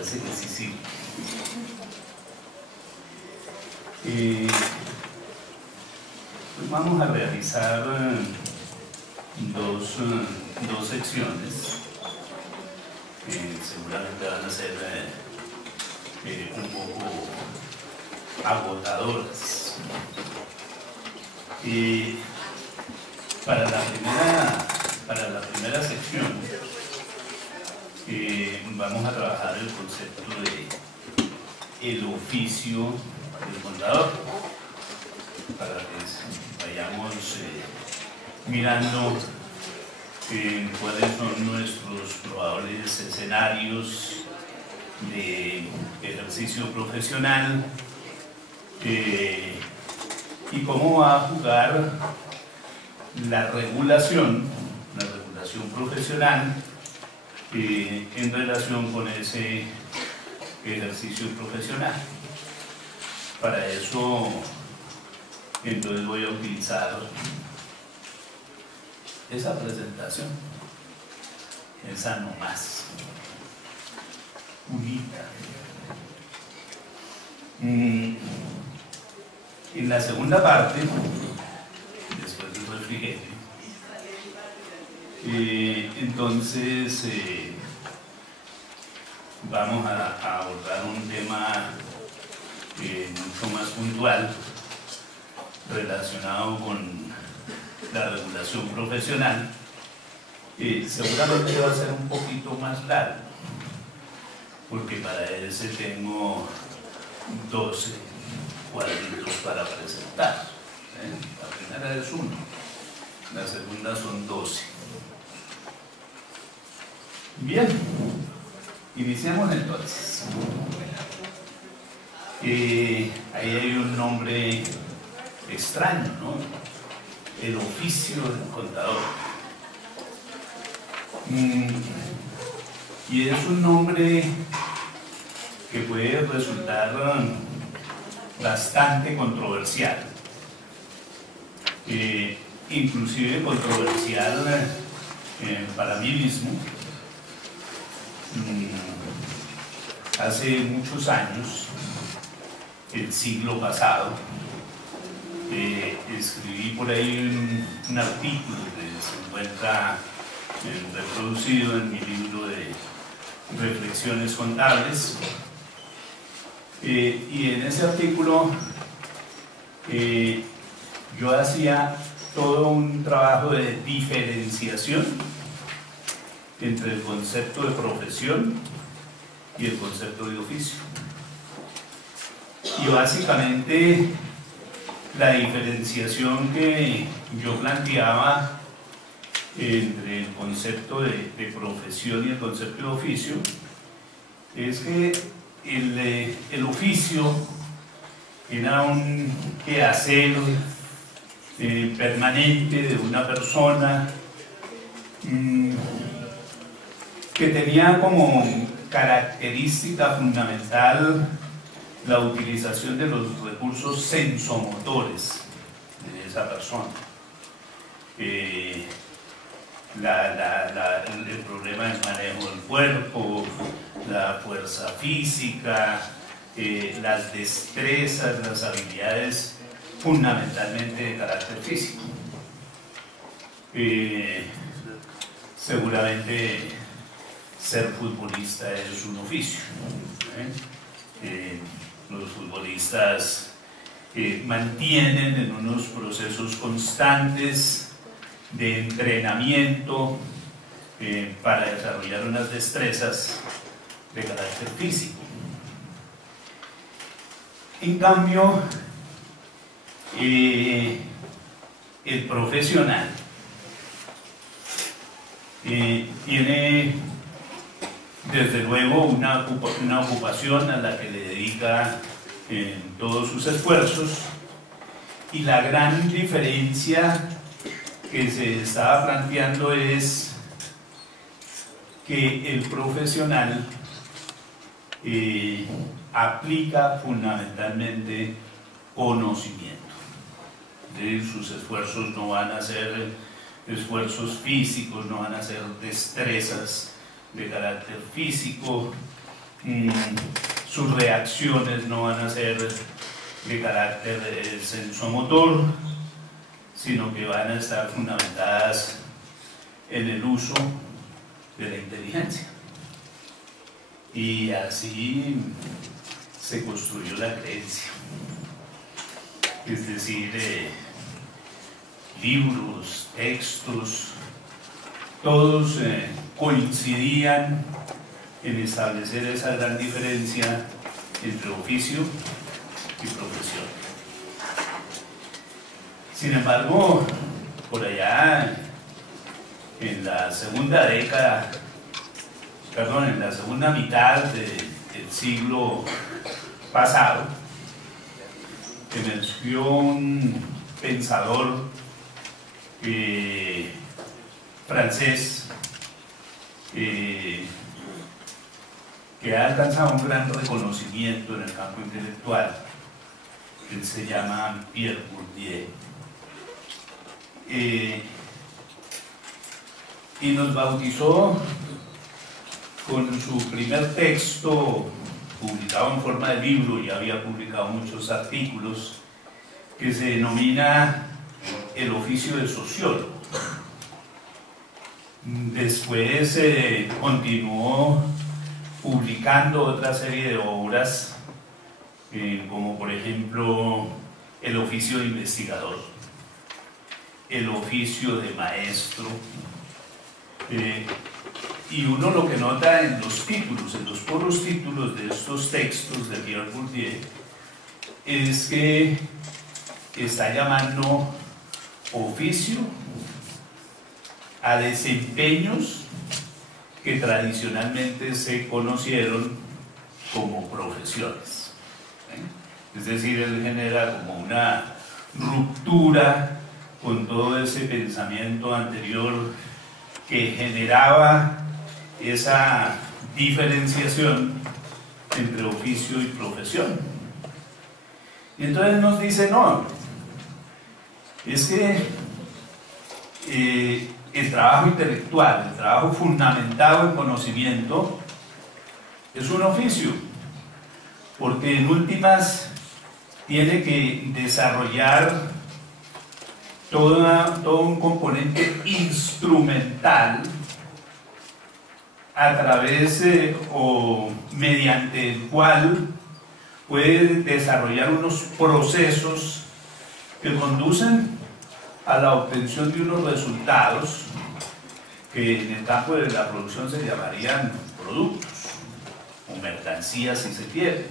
parece que sí, sí. Pues vamos a realizar dos secciones que seguramente van a ser un poco agotadoras. Para la primera sección vamos a trabajar el concepto de el oficio del contador, para que vayamos mirando cuáles son nuestros probables escenarios de ejercicio profesional y cómo va a jugar la regulación profesional en relación con ese ejercicio profesional. Para eso, entonces voy a utilizar esa presentación, esa nomás, unita. En la segunda parte, después del refrigerio, entonces vamos a abordar un tema mucho más puntual relacionado con la regulación profesional. Seguramente va a ser un poquito más largo, porque para ese tengo 12 cuadritos para presentar. La primera es 1, la segunda son 12. Bien, iniciamos entonces. Ahí hay un nombre extraño, ¿no? El oficio del contador. Y es un nombre que puede resultar bastante controversial, inclusive controversial para mí mismo. Hace muchos años, el siglo pasado, escribí por ahí un artículo que se encuentra reproducido en mi libro de Reflexiones Contables, y en ese artículo yo hacía todo un trabajo de diferenciación entre el concepto de profesión y el concepto de oficio. Y básicamente la diferenciación que yo planteaba entre el concepto de profesión y el concepto de oficio es que el oficio era un quehacer permanente de una persona que tenía como característica fundamental la utilización de los recursos sensomotores de esa persona. El problema del manejo del cuerpo, la fuerza física, las destrezas, las habilidades fundamentalmente de carácter físico. Seguramente ser futbolista es un oficio. Los futbolistas mantienen en unos procesos constantes de entrenamiento para desarrollar unas destrezas de carácter físico. En cambio, el profesional tiene desde luego una ocupación a la que le dedica todos sus esfuerzos, y la gran diferencia que se estaba planteando es que el profesional aplica fundamentalmente conocimiento. Sus esfuerzos no van a ser esfuerzos físicos, no van a ser destrezas de carácter físico, sus reacciones no van a ser de carácter sensomotor, sino que van a estar fundamentadas en el uso de la inteligencia. Y así se construyó la creencia. Es decir, libros, textos, todos coincidían en establecer esa gran diferencia entre oficio y profesión. Sin embargo, por allá en la segunda mitad del siglo pasado, emergió un pensador francés que ha alcanzado un gran reconocimiento en el campo intelectual. Él se llama Pierre Bourdieu. Y nos bautizó con su primer texto, publicado en forma de libro, y había publicado muchos artículos, que se denomina El oficio del sociólogo. Después continuó publicando otra serie de obras, como por ejemplo El oficio de investigador, El oficio de maestro, y uno lo que nota en los títulos, en los puros títulos de estos textos de Pierre Bourdieu, es que está llamando oficio a desempeños que tradicionalmente se conocieron como profesiones. Es decir, él genera como una ruptura con todo ese pensamiento anterior que generaba esa diferenciación entre oficio y profesión. Y entonces nos dice, no, es que el trabajo intelectual, el trabajo fundamentado en conocimiento, es un oficio, porque en últimas tiene que desarrollar todo un componente instrumental a través o mediante el cual puede desarrollar unos procesos que conducen a la obtención de unos resultados que en el campo de la producción se llamarían productos o mercancías, si se quiere.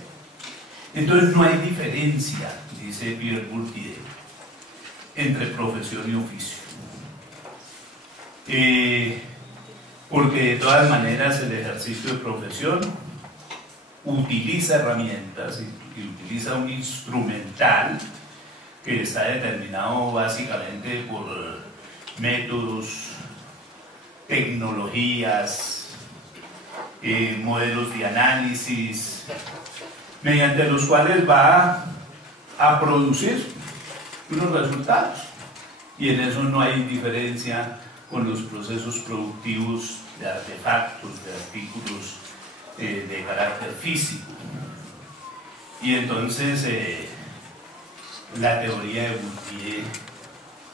Entonces no hay diferencia, dice Pierre Bourdieu, entre profesión y oficio, porque de todas maneras el ejercicio de profesión utiliza herramientas y utiliza un instrumental que está determinado básicamente por métodos, tecnologías, modelos de análisis, mediante los cuales va a producir unos resultados, y en eso no hay diferencia con los procesos productivos de artefactos, de artículos de carácter físico. Y entonces la teoría de Bourdieu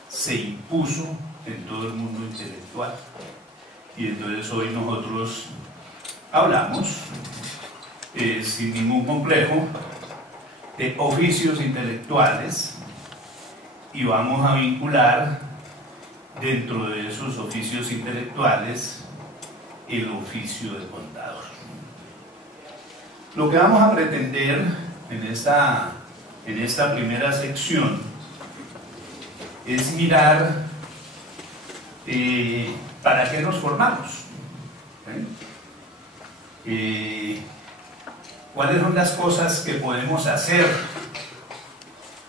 se impuso en todo el mundo intelectual, y entonces hoy nosotros hablamos sin ningún complejo de oficios intelectuales, y vamos a vincular dentro de esos oficios intelectuales el oficio de contador. Lo que vamos a pretender en esta primera sección es mirar para qué nos formamos, cuáles son las cosas que podemos hacer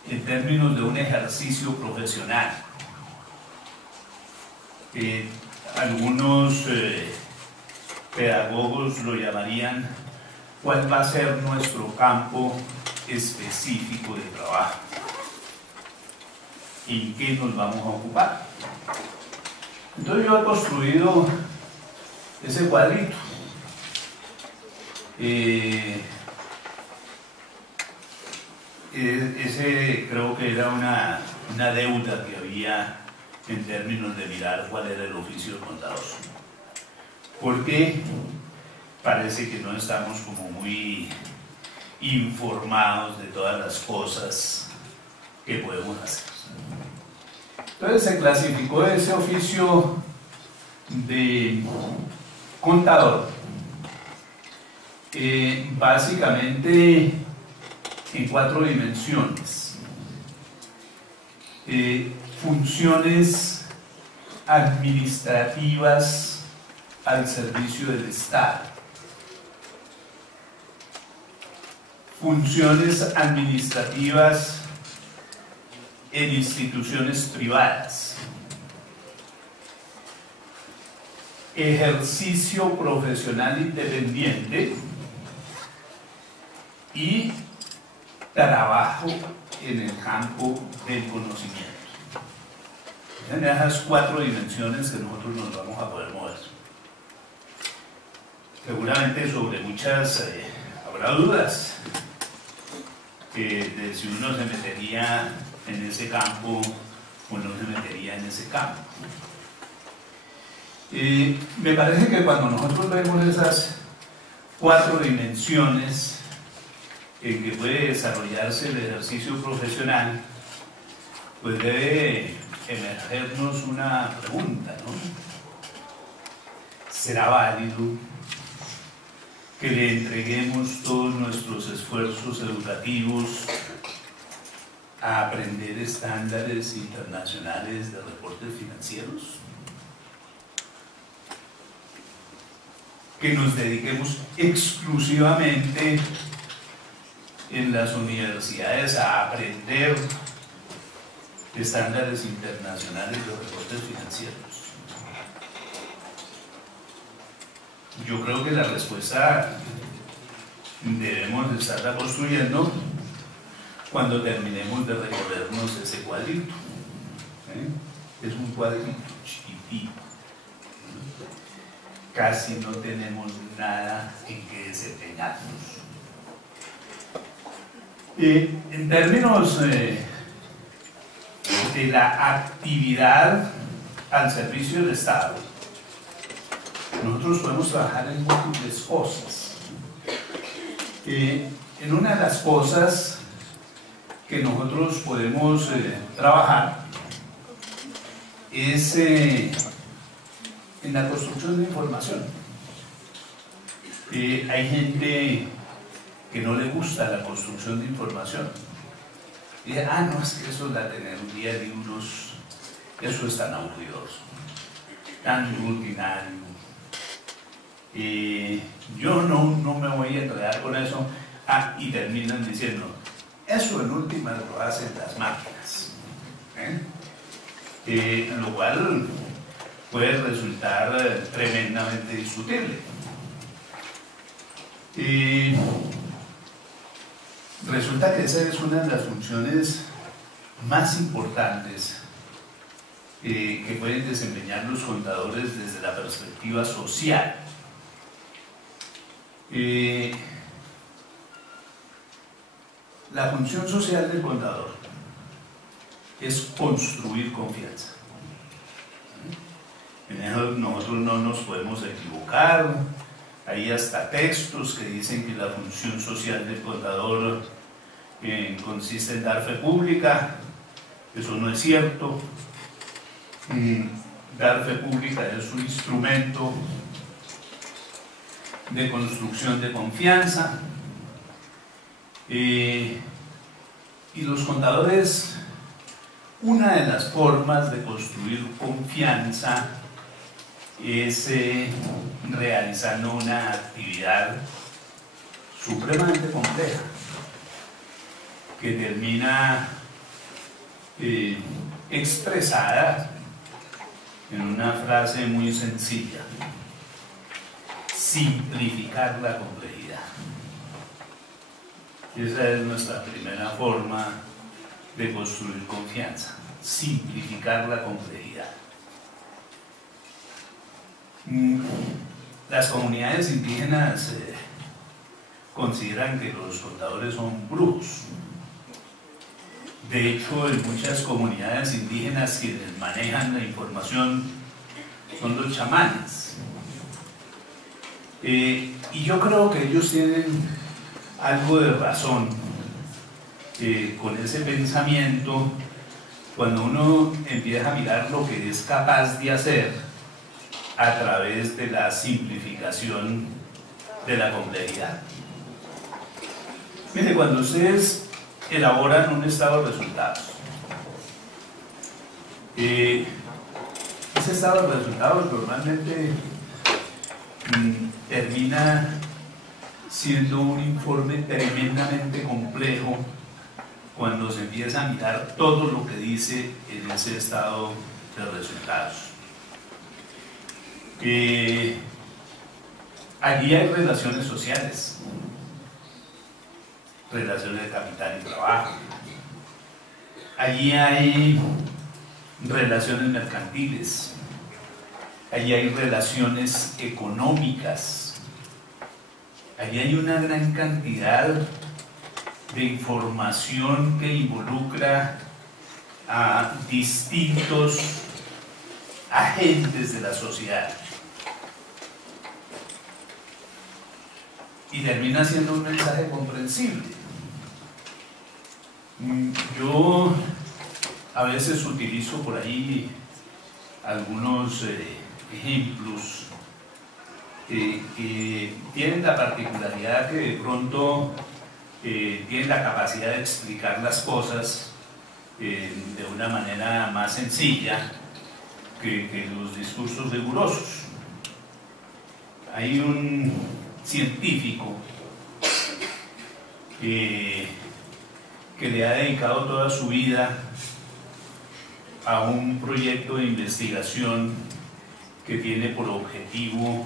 en términos de un ejercicio profesional. Algunos pedagogos lo llamarían cuál va a ser nuestro campo específico de trabajo, en qué nos vamos a ocupar. Entonces yo he construido ese cuadrito. Ese creo que era una deuda que había en términos de mirar cuál era el oficio del contador, porque parece que no estamos como muy informados de todas las cosas que podemos hacer. Entonces se clasificó ese oficio de contador básicamente en 4 dimensiones. Funciones administrativas al servicio del Estado, funciones administrativas en instituciones privadas, ejercicio profesional independiente y trabajo en el campo del conocimiento. En esas 4 dimensiones que nosotros nos vamos a poder mover. Seguramente sobre muchas habrá dudas de si uno se metería en ese campo o no se metería en ese campo. Me parece que cuando nosotros vemos esas 4 dimensiones en que puede desarrollarse el ejercicio profesional, pues debe emergernos una pregunta, ¿no? ¿Será válido que le entreguemos todos nuestros esfuerzos educativos a aprender estándares internacionales de reportes financieros? ¿Que nos dediquemos exclusivamente en las universidades a aprender estándares internacionales de reportes financieros? Yo creo que la respuesta debemos estarla construyendo cuando terminemos de recorrernos ese cuadrito. Es un cuadrito chiquitito. Casi no tenemos nada en que desempeñarnos. En términos de la actividad al servicio del Estado, nosotros podemos trabajar en múltiples cosas. En una de las cosas que nosotros podemos trabajar es en la construcción de información. Hay gente que no le gusta la construcción de información. Y dice, no, es que eso es la tener un día de libros, eso es tan aburrido, tan rutinario. Yo no me voy a enredar con eso. Y terminan diciendo, eso en últimas lo hacen las máquinas. Lo cual puede resultar tremendamente discutible. Resulta que esa es una de las funciones más importantes que pueden desempeñar los contadores desde la perspectiva social. La función social del contador es construir confianza. En eso nosotros no nos podemos equivocar. Hay hasta textos que dicen que la función social del contador consiste en dar fe pública. Eso no es cierto. Dar fe pública es un instrumento de construcción de confianza. Y los contadores, una de las formas de construir confianza es realizando una actividad supremamente compleja que termina expresada en una frase muy sencilla: simplificar la complejidad. Esa es nuestra primera forma de construir confianza: simplificar la complejidad. Las comunidades indígenas consideran que los contadores son brujos. De hecho, en muchas comunidades indígenas quienes manejan la información son los chamanes. Y yo creo que ellos tienen algo de razón con ese pensamiento cuando uno empieza a mirar lo que es capaz de hacer a través de la simplificación de la complejidad. Mire, cuando ustedes elaboran un estado de resultados, ese estado de resultados normalmente termina siendo un informe tremendamente complejo cuando se empieza a mirar todo lo que dice en ese estado de resultados. Allí hay relaciones sociales, relaciones de capital y trabajo. Allí hay relaciones mercantiles. Allí hay relaciones económicas. Allí hay una gran cantidad de información que involucra a distintos agentes de la sociedad. Y termina siendo un mensaje comprensible. Yo a veces utilizo por ahí algunos ejemplos que tienen la particularidad que de pronto tienen la capacidad de explicar las cosas de una manera más sencilla que los discursos rigurosos. Hay un científico que le ha dedicado toda su vida a un proyecto de investigación que tiene por objetivo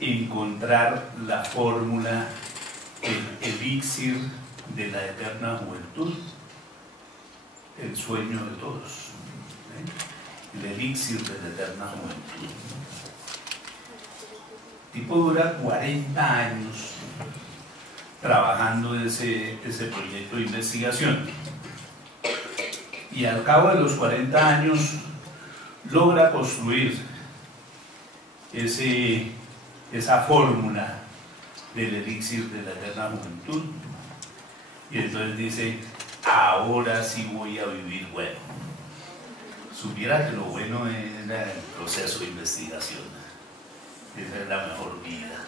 encontrar la fórmula, el elixir de la eterna juventud, el sueño de todos, el elixir de la eterna juventud. El tipo dura 40 años trabajando ese proyecto de investigación y al cabo de los 40 años logra construir esa fórmula del elixir de la eterna juventud y entonces dice: ahora sí voy a vivir bueno. Supiera que lo bueno era el proceso de investigación, esa es la mejor vida.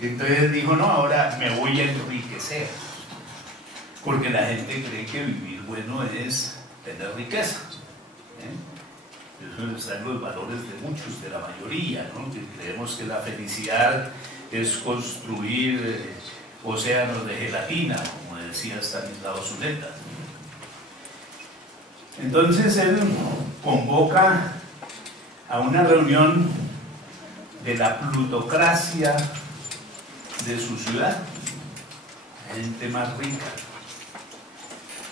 Entonces dijo: no, ahora me voy a enriquecer, porque la gente cree que vivir bueno es tener riqueza, Eso están los valores de muchos, de la mayoría, ¿no? Que creemos que la felicidad es construir océanos de gelatina, como decía Stanislao Zuleta. Entonces él convoca a una reunión de la plutocracia de su ciudad, gente más rica,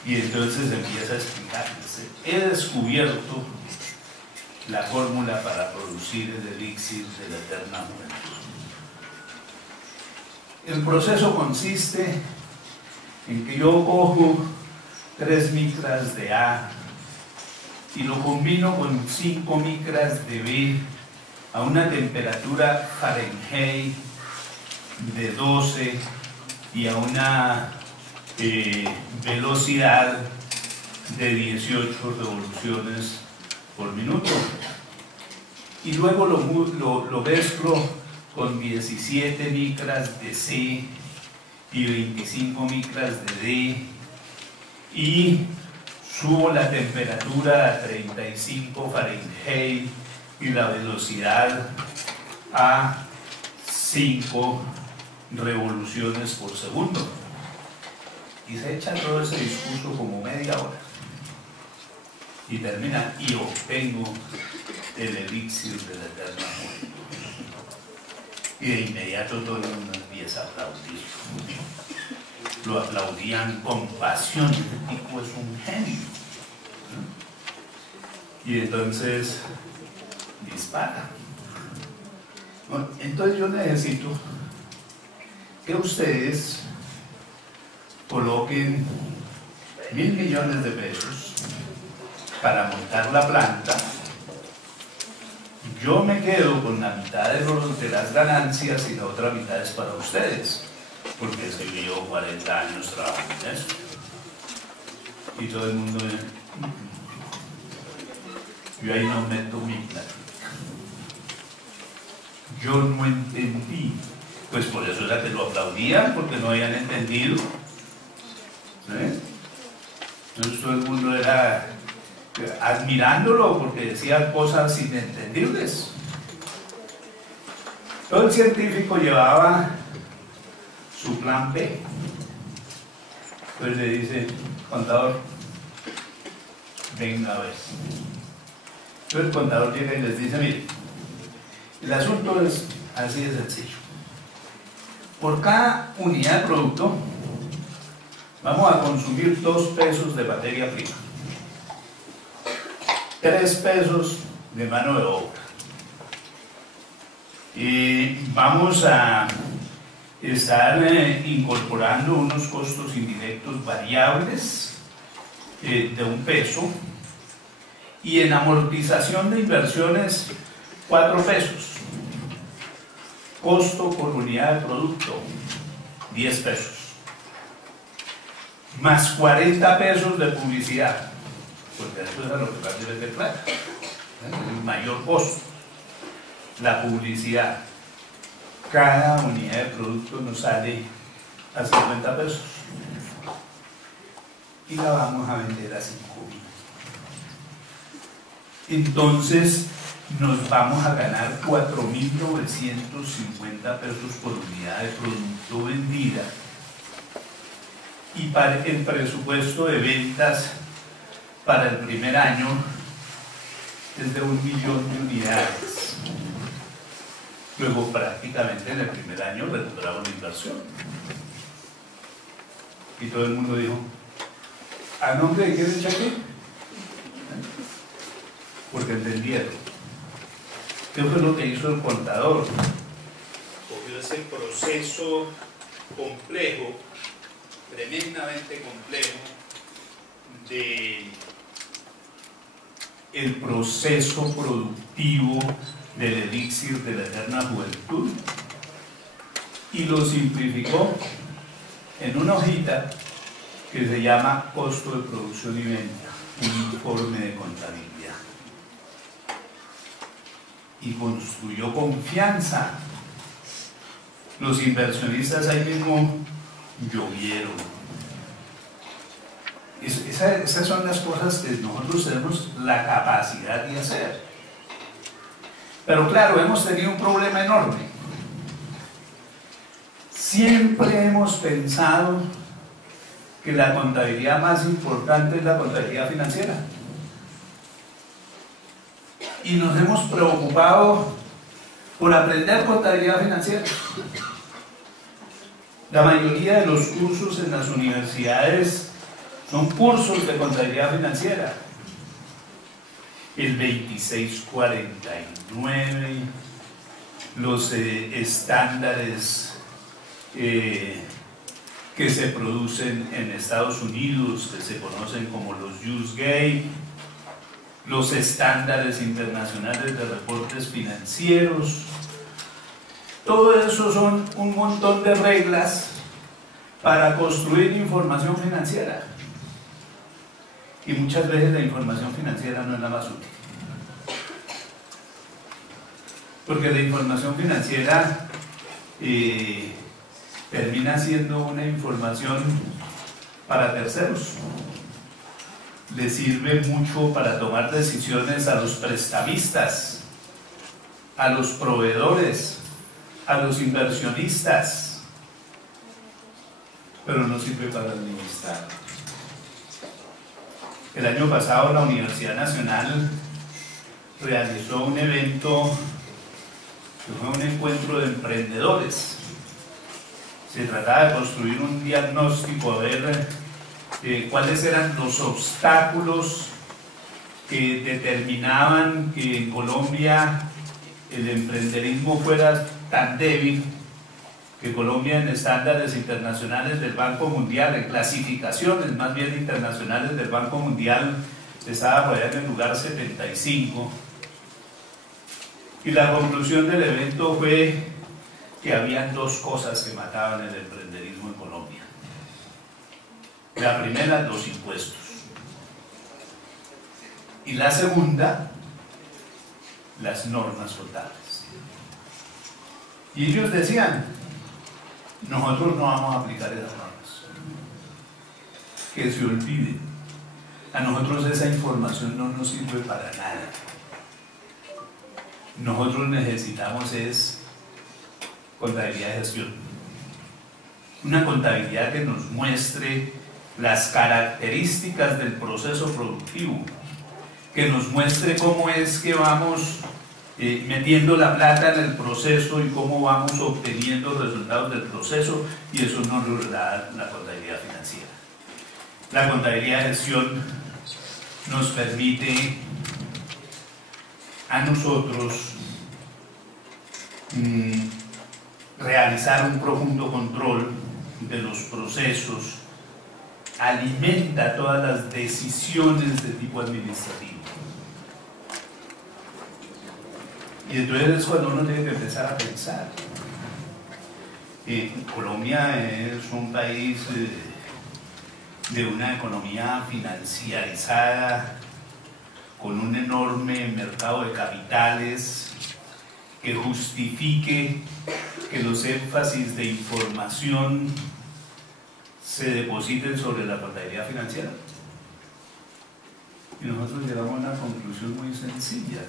y entonces empieza a explicarles: he descubierto la fórmula para producir el elixir de la eterna juventud. El proceso consiste en que yo cojo 3 micras de A y lo combino con 5 micras de B a una temperatura Fahrenheit de 12 y a una velocidad de 18 revoluciones por minuto. Y luego lo mezclo con 17 micras de C y 25 micras de D y subo la temperatura a 35 Fahrenheit y la velocidad a 5 revoluciones por segundo. Y se echa todo ese discurso como media hora. Y termina: y obtengo el elixir de la eterna juventud. Y de inmediato todo el mundo empieza a aplaudir. Lo aplaudían con pasión. Este tipo es un genio, ¿no? Y entonces dispara. Bueno, entonces yo necesito que ustedes coloquen 1.000 millones de pesos para montar la planta. Yo me quedo con la mitad de las ganancias y la otra mitad es para ustedes, porque es que yo llevo 40 años trabajando en eso. Y todo el mundo, yo ahí no meto mi plata. Yo no entendí, pues por eso era que lo aplaudían, porque no habían entendido. ¿Sí? Entonces todo el mundo era admirándolo porque decía cosas inentendibles. Todo el científico llevaba su plan B. Entonces le dice, contador, venga a ver. Entonces el contador llega y les dice, mire, el asunto es así de sencillo. Por cada unidad de producto vamos a consumir 2 pesos de materia prima, 3 pesos de mano de obra, y vamos a estar incorporando unos costos indirectos variables de 1 peso, y en amortización de inversiones 4 pesos. Costo por unidad de producto 10 pesos, más 40 pesos de publicidad, porque eso es a lo que va a tener que plata, el mayor costo, la publicidad. Cada unidad de producto nos sale a 50 pesos y la vamos a vender a 5.000. Entonces nos vamos a ganar 4.950 pesos por unidad de producto vendida, y para el presupuesto de ventas para el primer año es de 1 millón de unidades. Luego prácticamente en el primer año recuperamos la inversión. Y todo el mundo dijo, ¿a nombre de quién es el cheque? Porque entendieron. ¿Qué fue lo que hizo el contador? Cogió ese proceso complejo, tremendamente complejo, de el proceso productivo del elixir de la eterna juventud, y lo simplificó en una hojita que se llama costo de producción y venta, un informe de contabilidad. Y construyó confianza. Los inversionistas ahí mismo llovieron. Esas son las cosas que nosotros tenemos la capacidad de hacer. Pero claro, hemos tenido un problema enorme. Siempre hemos pensado que la contabilidad más importante es la contabilidad financiera. Y nos hemos preocupado por aprender contabilidad financiera. La mayoría de los cursos en las universidades son cursos de contabilidad financiera. El 2649, los estándares que se producen en Estados Unidos, que se conocen como los USGAP, los estándares internacionales de reportes financieros. Todo eso son un montón de reglas para construir información financiera. Y muchas veces la información financiera no es la más útil. Porque la información financiera termina siendo una información para terceros. Le sirve mucho para tomar decisiones a los prestamistas, a los proveedores, a los inversionistas, pero no sirve para administrar. El año pasado la Universidad Nacional realizó un evento que fue un encuentro de emprendedores. Se trataba de construir un diagnóstico, a ver cuáles eran los obstáculos que determinaban que en Colombia el emprenderismo fuera tan débil que Colombia en estándares internacionales del Banco Mundial, en clasificaciones más bien internacionales del Banco Mundial, estaba por allá en el lugar 75. Y la conclusión del evento fue que habían dos cosas que mataban el emprenderismo en Colombia. La primera, los impuestos. Y la segunda, las normas contables. Y ellos decían, nosotros no vamos a aplicar esas normas. Que se olviden. A nosotros esa información no nos sirve para nada. Nosotros necesitamos es contabilidad de gestión. Una contabilidad que nos muestre las características del proceso productivo, que nos muestre cómo es que vamos metiendo la plata en el proceso y cómo vamos obteniendo resultados del proceso, y eso no lo da la contabilidad financiera. La contabilidad de gestión nos permite a nosotros realizar un profundo control de los procesos, alimenta todas las decisiones de tipo administrativo. Y entonces es cuando uno tiene que empezar a pensar. Colombia es un país de una economía financiarizada, con un enorme mercado de capitales que justifique que los énfasis de información se depositen sobre la contabilidad financiera. Y nosotros llegamos a una conclusión muy sencilla.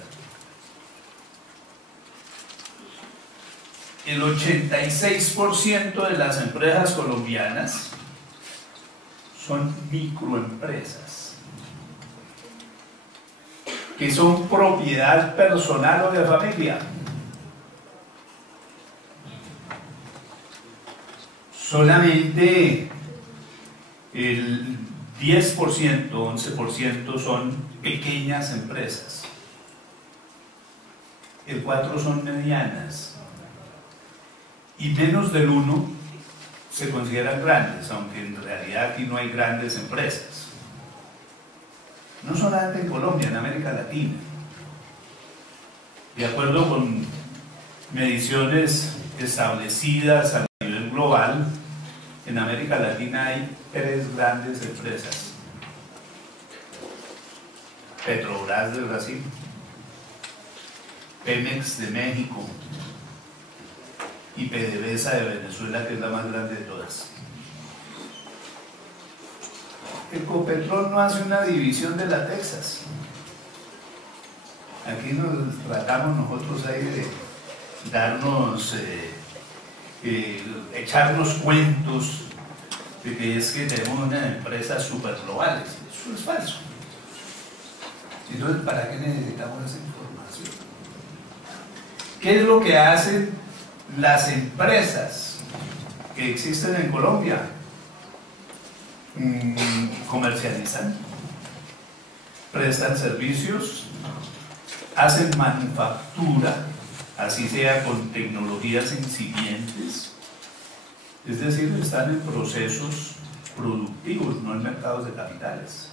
El 86% de las empresas colombianas son microempresas, que son propiedad personal o de familia. Solamente el 10%, 11% son pequeñas empresas. El 4% son medianas. Y menos del 1% se consideran grandes, aunque en realidad aquí no hay grandes empresas. No solamente en Colombia, en América Latina. De acuerdo con mediciones establecidas a nivel global, en América Latina hay 3 grandes empresas. Petrobras de Brasil, Pemex de México y PDVSA de Venezuela, que es la más grande de todas. Ecopetrol no hace una división de la Texas. Aquí nos tratamos nosotros ahí de darnos, echarnos cuentos de que es que tenemos unas empresas super globales. Eso es falso. Entonces, ¿para qué necesitamos esa información? ¿Qué es lo que hacen las empresas que existen en Colombia? Comercializan, prestan servicios, hacen manufactura, así sea con tecnologías incipientes, es decir, están en procesos productivos, no en mercados de capitales.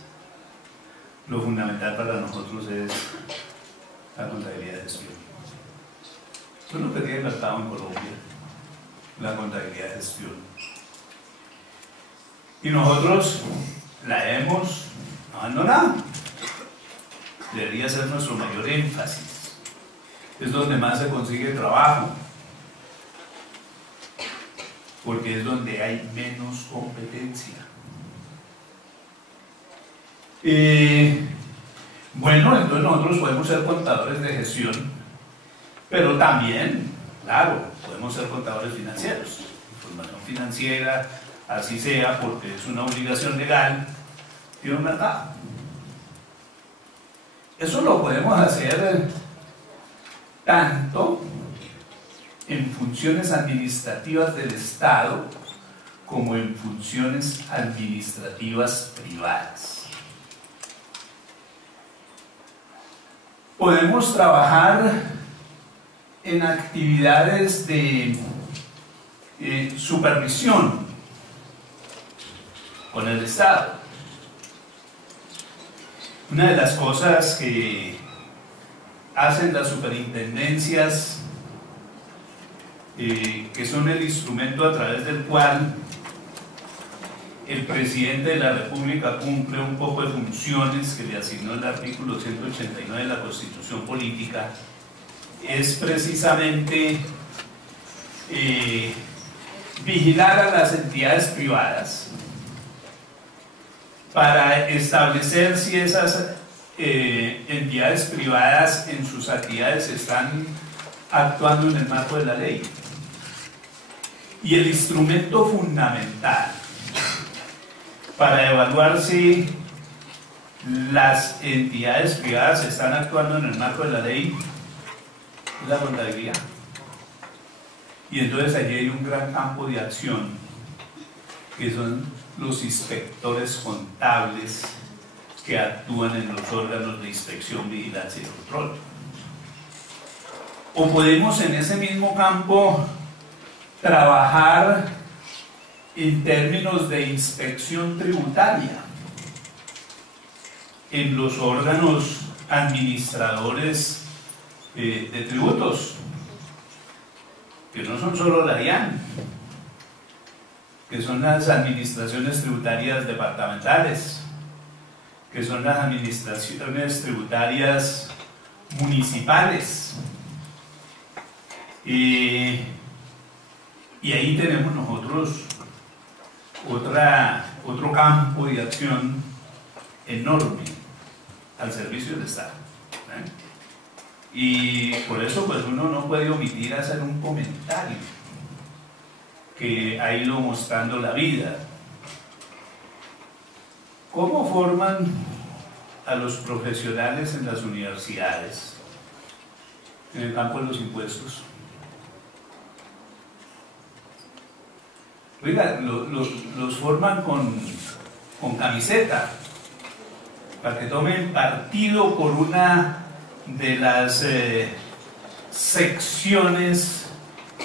Lo fundamental para nosotros es la contabilidad de gestión. Eso es lo que tiene el mercado en Colombia, la contabilidad de gestión. Y nosotros la hemos abandonado. Debería ser nuestro mayor énfasis. Es donde más se consigue trabajo, porque es donde hay menos competencia. Bueno, entonces nosotros podemos ser contadores de gestión, pero también, claro, podemos ser contadores financieros. Información financiera, así sea, porque es una obligación legal, tiene un mercado. Eso lo podemos hacer tanto en funciones administrativas del Estado como en funciones administrativas privadas. Podemos trabajar en actividades de supervisión con el Estado. Una de las cosas que hacen las superintendencias, que son el instrumento a través del cual el presidente de la República cumple un poco de funciones que le asignó el artículo 189 de la Constitución Política, es precisamente vigilar a las entidades privadas para establecer si esas entidades privadas en sus actividades están actuando en el marco de la ley. Y el instrumento fundamental para evaluar si las entidades privadas están actuando en el marco de la ley es la contabilidad. Y entonces allí hay un gran campo de acción, que son los inspectores contables que actúan en los órganos de inspección, vigilancia y control. O podemos en ese mismo campo trabajar en términos de inspección tributaria en los órganos administradores de tributos, que no son solo la DIAN, que son las administraciones tributarias departamentales, que son las administraciones tributarias municipales. Y ahí tenemos nosotros otro campo de acción enorme al servicio del Estado. Y por eso pues uno no puede omitir hacer un comentario que ha ido mostrando la vida. ¿Cómo forman a los profesionales en las universidades en el campo de los impuestos? Oiga, los forman con camiseta, para que tomen partido por una de las secciones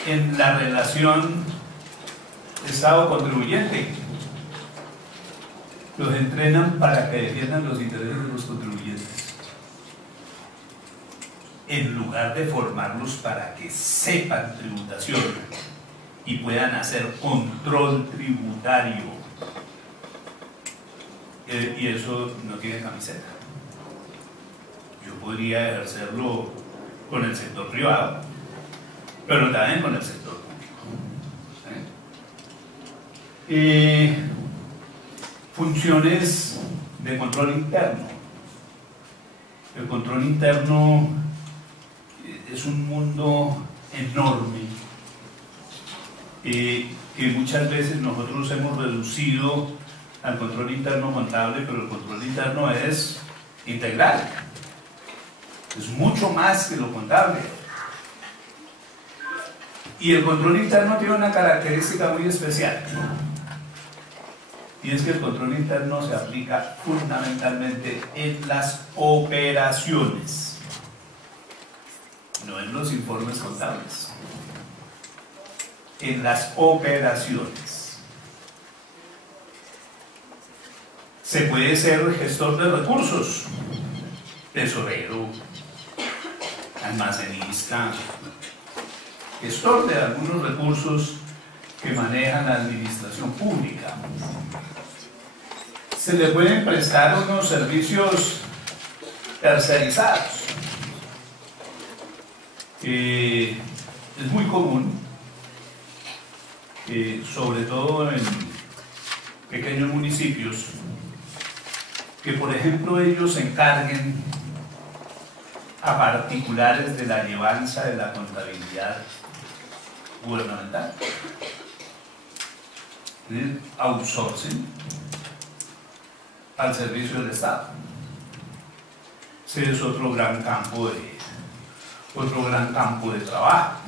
en la relación Estado-contribuyente. Los entrenan para que defiendan los intereses de los contribuyentes, en lugar de formarlos para que sepan tributación y puedan hacer control tributario. Y eso no tiene camiseta. Yo podría ejercerlo con el sector privado, pero también con el sector público. Funciones de control interno. El control interno es un mundo enorme que muchas veces nosotros hemos reducido al control interno contable, pero el control interno es integral, es mucho más que lo contable. Y el control interno tiene una característica muy especial, y es que el control interno se aplica fundamentalmente en las operaciones, no en los informes contables, en las operaciones. Se puede ser gestor de recursos, tesorero, almacenista, gestor de algunos recursos que manejan la administración pública. Se le pueden prestar unos servicios tercerizados. Es muy común, sobre todo en pequeños municipios, que por ejemplo ellos se encarguen a particulares de la llevanza de la contabilidad gubernamental. Outsourcing al servicio del Estado. Ese es otro gran campo de trabajo.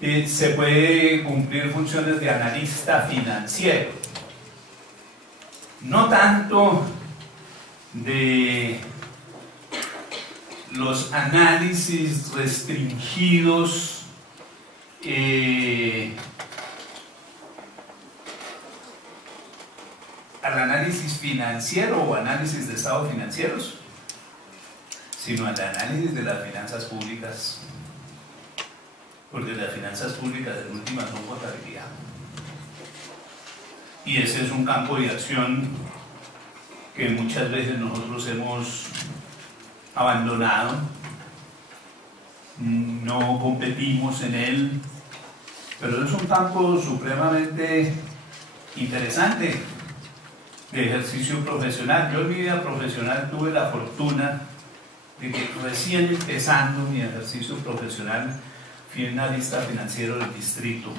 Se puede cumplir funciones de analista financiero, no tanto de los análisis restringidos al análisis financiero o análisis de estados financieros, sino al análisis de las finanzas públicas, porque las finanzas públicas en última son contabilidad. Y ese es un campo de acción que muchas veces nosotros hemos abandonado, no competimos en él, pero es un campo supremamente interesante de ejercicio profesional. Yo en mi vida profesional tuve la fortuna de que recién empezando mi ejercicio profesional fui analista financiero del distrito,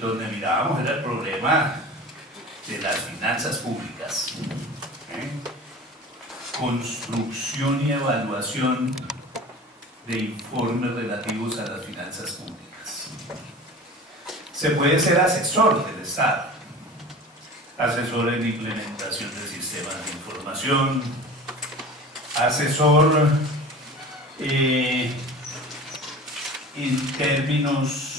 donde mirábamos era el problema de las finanzas públicas, construcción y evaluación de informes relativos a las finanzas públicas. Se puede ser asesor del Estado, asesor en implementación de sistemas de información, asesor en términos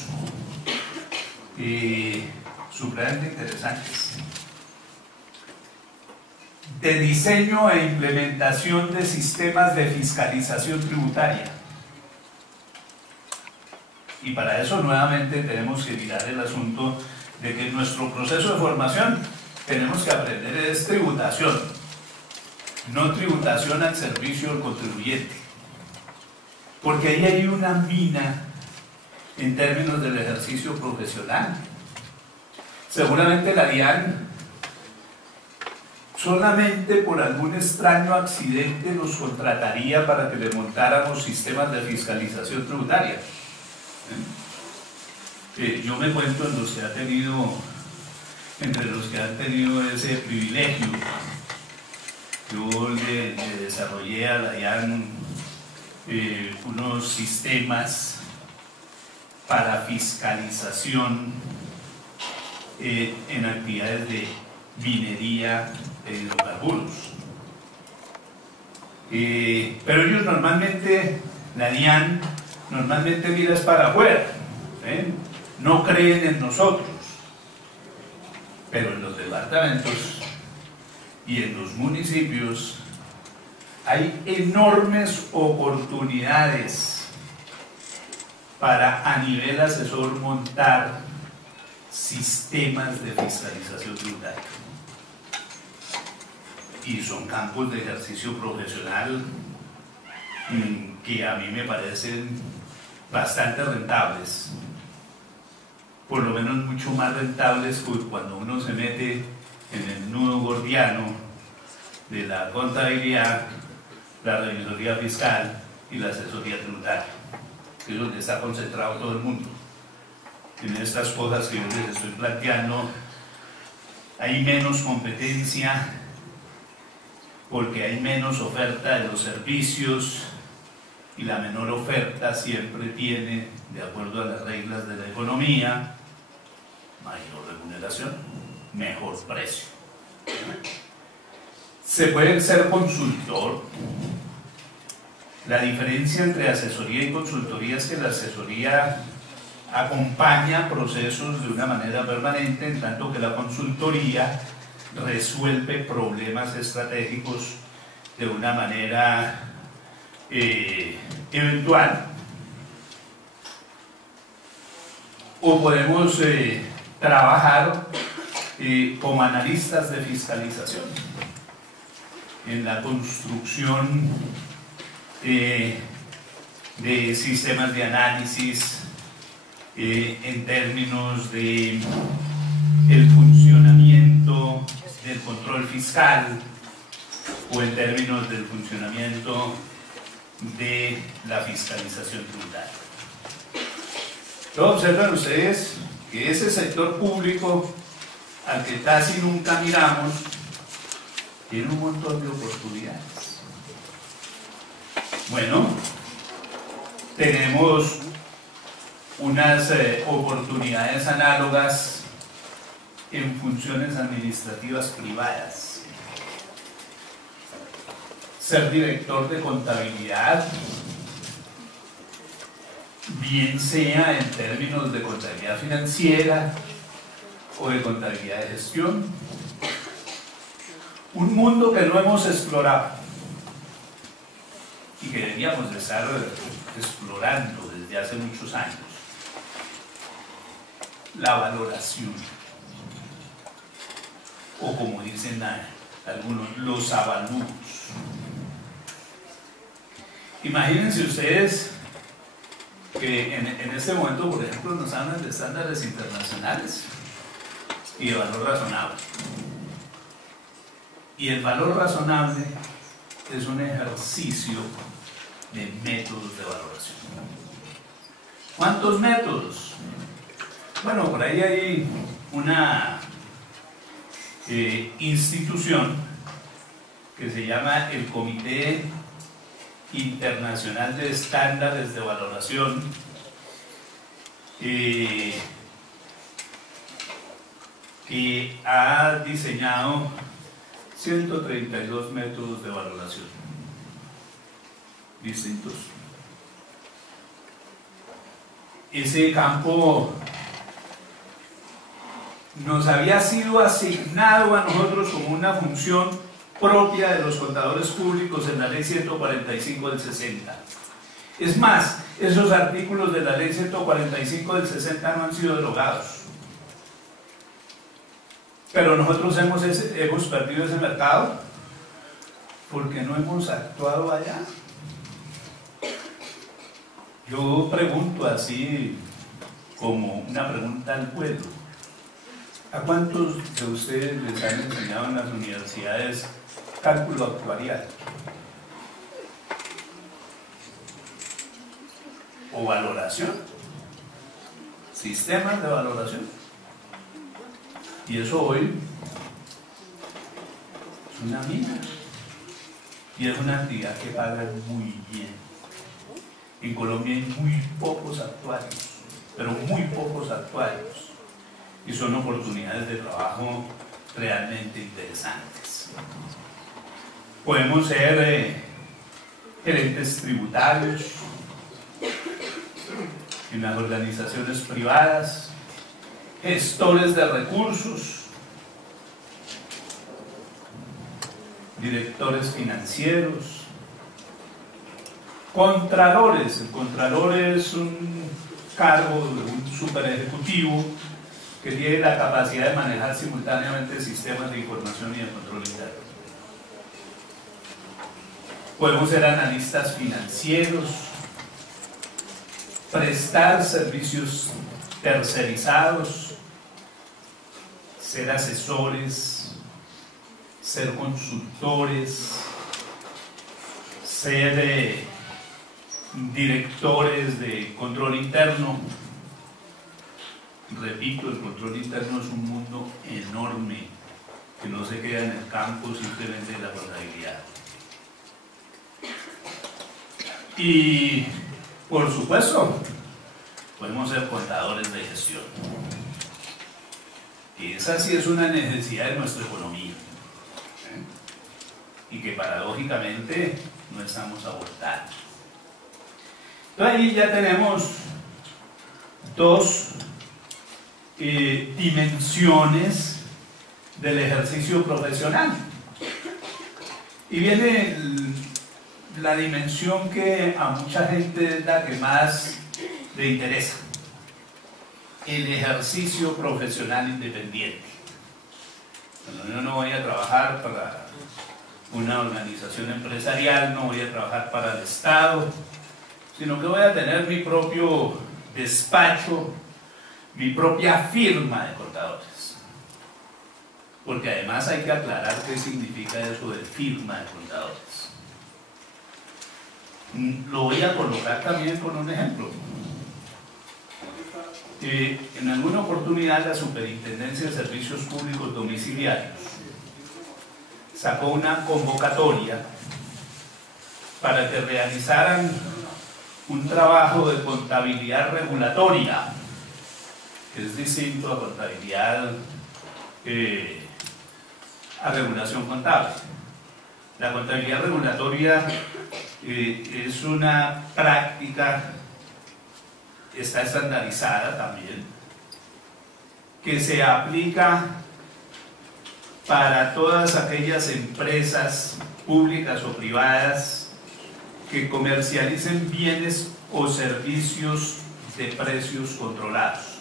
supremamente interesantes de diseño e implementación de sistemas de fiscalización tributaria. Y para eso nuevamente tenemos que mirar el asunto de que en nuestro proceso de formación tenemos que aprender es tributación, no tributación al servicio del contribuyente, porque ahí hay una mina en términos del ejercicio profesional. Seguramente la DIAN solamente por algún extraño accidente nos contrataría para que le montáramos sistemas de fiscalización tributaria. Yo me cuento en los que ha tenido, entre los que han tenido ese privilegio. Yo le desarrollé a la DIAN unos sistemas para fiscalización en actividades de minería de hidrocarburos. Pero ellos normalmente, la DIAN normalmente mira es para afuera, no creen en nosotros, pero en los departamentos y en los municipios hay enormes oportunidades para a nivel asesor montar sistemas de fiscalización tributaria. Y son campos de ejercicio profesional que a mí me parecen bastante rentables, por lo menos mucho más rentables que cuando uno se mete en el nudo gordiano de la contabilidad, la revisoría fiscal y la asesoría tributaria, que es donde está concentrado todo el mundo. En estas cosas que yo les estoy planteando hay menos competencia porque hay menos oferta de los servicios, y la menor oferta siempre tiene, de acuerdo a las reglas de la economía, mayor remuneración, mejor precio. Se puede ser consultor. La diferencia entre asesoría y consultoría es que la asesoría acompaña procesos de una manera permanente, en tanto que la consultoría resuelve problemas estratégicos de una manera eventual. O podemos trabajar como analistas de fiscalización en la construcción de sistemas de análisis en términos de el funcionamiento del control fiscal o en términos del funcionamiento de la fiscalización tributaria. Entonces, observan ustedes que ese sector público al que casi nunca miramos tiene un montón de oportunidades. Bueno, tenemos unas oportunidades análogas en funciones administrativas privadas. Ser director de contabilidad bien sea en términos de contabilidad financiera o de contabilidad de gestión. Un mundo que no hemos explorado y que deberíamos de estar explorando desde hace muchos años: la valoración, o como dicen algunos, los avalúos. Imagínense ustedes que en este momento, por ejemplo, nos hablan de estándares internacionales y de valor razonable. Y el valor razonable es un ejercicio de métodos de valoración. ¿Cuántos métodos? Bueno, por ahí hay una institución que se llama el Comité Internacional de Estándares de Valoración, que ha diseñado 132 métodos de valoración distintos. Ese campo nos había sido asignado a nosotros como una función propia de los contadores públicos en la ley 145 del 60. Es más, esos artículos de la ley 145 del 60 no han sido derogados. Pero nosotros hemos perdido ese mercado porque no hemos actuado allá. Yo pregunto así, como una pregunta al vuelo: ¿a cuántos de ustedes les han enseñado en las universidades cálculo actuarial o valoración? Sistemas de valoración. Y eso hoy es una mina, y es una actividad que paga muy bien. En Colombia hay muy pocos actuarios, pero muy pocos actuarios, y son oportunidades de trabajo realmente interesantes. Podemos ser gerentes tributarios en las organizaciones privadas, gestores de recursos, directores financieros, contralores. El contralor es un cargo de un superejecutivo que tiene la capacidad de manejar simultáneamente sistemas de información y de control interno. Podemos ser analistas financieros, prestar servicios tercerizados, ser asesores, ser consultores, ser directores de control interno. Repito, el control interno es un mundo enorme que no se queda en el campo simplemente de la contabilidad. Y, por supuesto, podemos ser contadores de gestión. Y esa sí es una necesidad de nuestra economía, y que paradójicamente no estamos abordando. Entonces ahí ya tenemos dos dimensiones del ejercicio profesional. Y viene la dimensión que a mucha gente es la que más le interesa: el ejercicio profesional independiente. Bueno, yo no voy a trabajar para una organización empresarial, no voy a trabajar para el Estado, sino que voy a tener mi propio despacho, mi propia firma de contadores. Porque además hay que aclarar qué significa eso de firma de contadores. Lo voy a colocar también con un ejemplo. En alguna oportunidad la Superintendencia de Servicios Públicos Domiciliarios sacó una convocatoria para que realizaran un trabajo de contabilidad regulatoria, que es distinto a contabilidad, a regulación contable. La contabilidad regulatoria es una práctica está estandarizada también, que se aplica para todas aquellas empresas públicas o privadas que comercialicen bienes o servicios de precios controlados,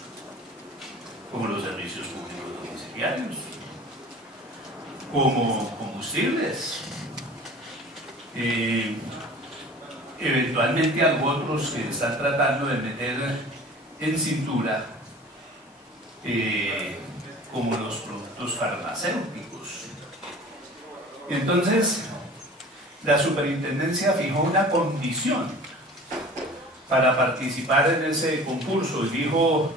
como los servicios públicos domiciliarios, como combustibles, eventualmente algo otros que están tratando de meter en cintura, como los productos farmacéuticos. Entonces, la superintendencia fijó una condición para participar en ese concurso y dijo: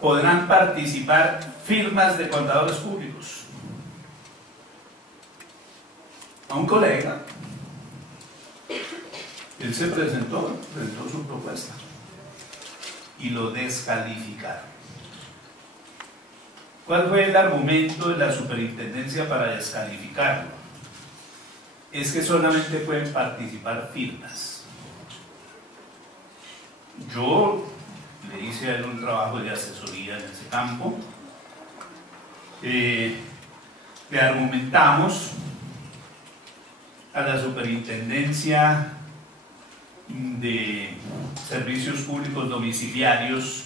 podrán participar firmas de contadores públicos. A un colega, él se presentó su propuesta y lo descalificaron. ¿Cuál fue el argumento de la superintendencia para descalificarlo? Es que solamente pueden participar firmas. Yo le hice a él un trabajo de asesoría en ese campo. Le argumentamos a la Superintendencia de Servicios Públicos Domiciliarios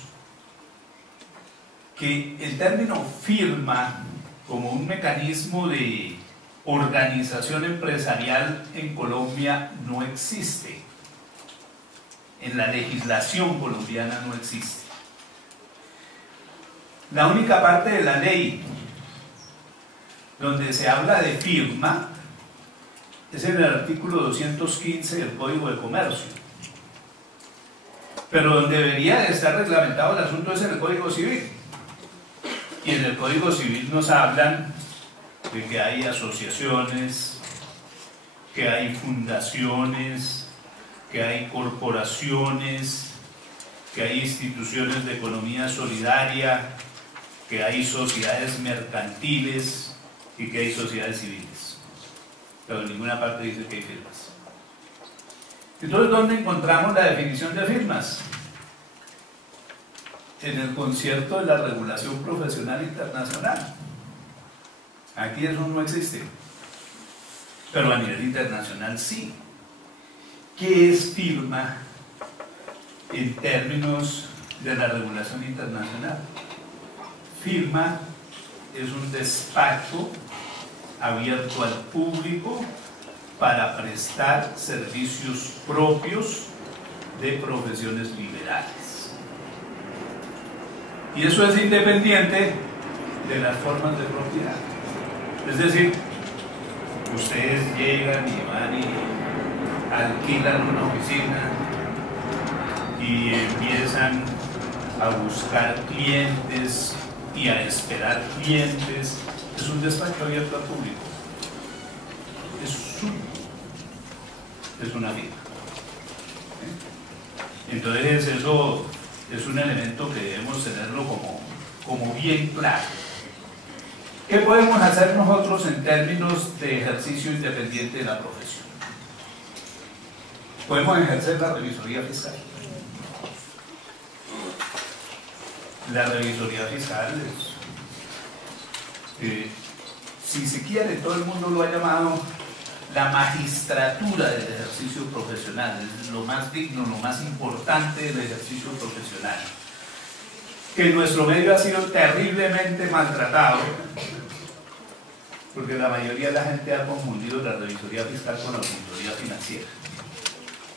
que el término firma, como un mecanismo de organización empresarial en Colombia, no existe. En la legislación colombiana no existe. La única parte de la ley donde se habla de firma es en el artículo 215 del Código de Comercio. Pero donde debería de estar reglamentado el asunto es en el Código Civil. Y en el Código Civil nos hablan de que hay asociaciones, que hay fundaciones, que hay corporaciones, que hay instituciones de economía solidaria, que hay sociedades mercantiles y que hay sociedades civiles. Pero en ninguna parte dice que hay firmas. Entonces, ¿dónde encontramos la definición de firmas? En el concierto de la regulación profesional internacional. Aquí eso no existe, pero a nivel internacional sí. ¿Qué es firma en términos de la regulación internacional? Firma es un despacho abierto al público para prestar servicios propios de profesiones liberales. Y eso es independiente de las formas de propiedad. Es decir, ustedes llegan y van y alquilan una oficina y empiezan a buscar clientes y a esperar clientes. Es un despacho abierto al público. Es una firma. Entonces eso es un elemento que debemos tenerlo como bien claro. ¿Qué podemos hacer nosotros en términos de ejercicio independiente de la profesión? Podemos ejercer la revisoría fiscal. La revisoría fiscal es, si se quiere, todo el mundo lo ha llamado la magistratura del ejercicio profesional. Es lo más digno, lo más importante del ejercicio profesional, que en nuestro medio ha sido terriblemente maltratado, porque la mayoría de la gente ha confundido la revisoría fiscal con la auditoría financiera,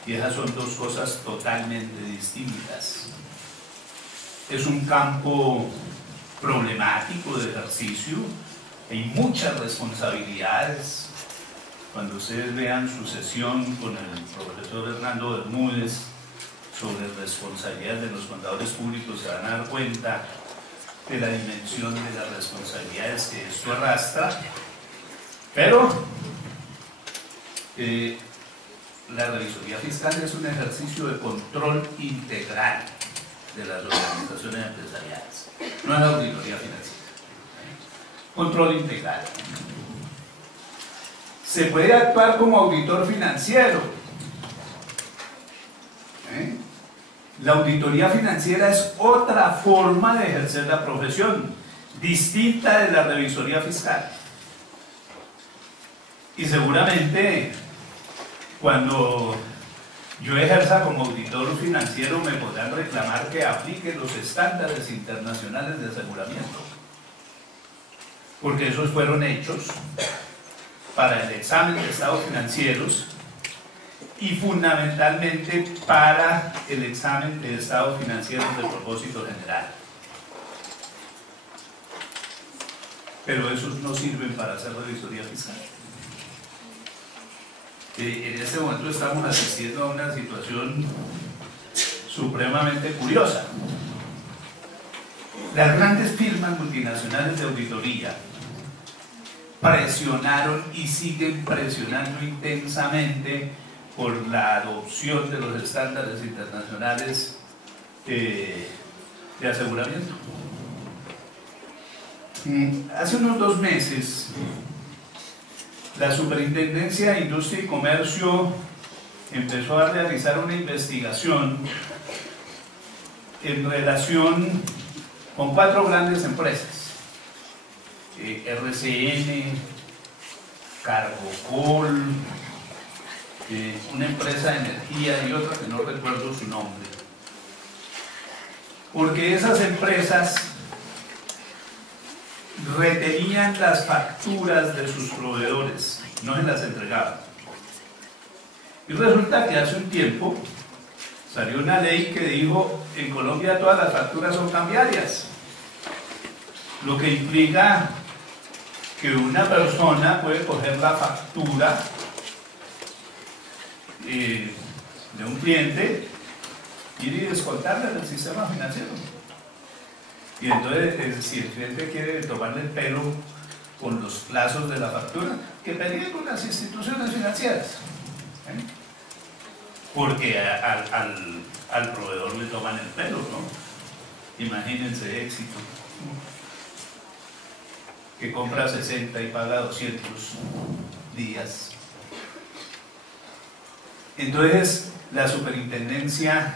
y esas son dos cosas totalmente distintas. Es un campo problemático de ejercicio, hay muchas responsabilidades. Cuando ustedes vean su sesión con el profesor Hernando Bermúdez sobre responsabilidades de los contadores públicos, se van a dar cuenta de la dimensión de las responsabilidades que esto arrastra. Pero la revisoría fiscal es un ejercicio de control integral de las organizaciones empresariales, no es la auditoría financiera. Control integral. Se puede actuar como auditor financiero, La auditoría financiera es otra forma de ejercer la profesión, distinta de la revisoría fiscal. Y seguramente cuando yo ejerza como auditor financiero me podrán reclamar que aplique los estándares internacionales de aseguramiento, porque esos fueron hechos para el examen de estados financieros y fundamentalmente para el examen de estados financieros de propósito general. Pero esos no sirven para hacer revisoría fiscal. En este momento estamos asistiendo a una situación supremamente curiosa. Las grandes firmas multinacionales de auditoría presionaron y siguen presionando intensamente por la adopción de los estándares internacionales de aseguramiento. Hace unos 2 meses, la Superintendencia de Industria y Comercio empezó a realizar una investigación en relación con 4 grandes empresas: RCN, Cargocol, una empresa de energía y otra que no recuerdo su nombre, porque esas empresas retenían las facturas de sus proveedores, no se las entregaban. Y resulta que hace un tiempo salió una ley que dijo: en Colombia todas las facturas son cambiarias, lo que implica que una persona puede coger la factura de un cliente, ir y descontarla del sistema financiero. Y entonces, si el cliente quiere tomarle el pelo con los plazos de la factura, que pelee con las instituciones financieras, porque al proveedor le toman el pelo, ¿no? Imagínense éxito, que compra 60 y paga 200 días. Entonces la superintendencia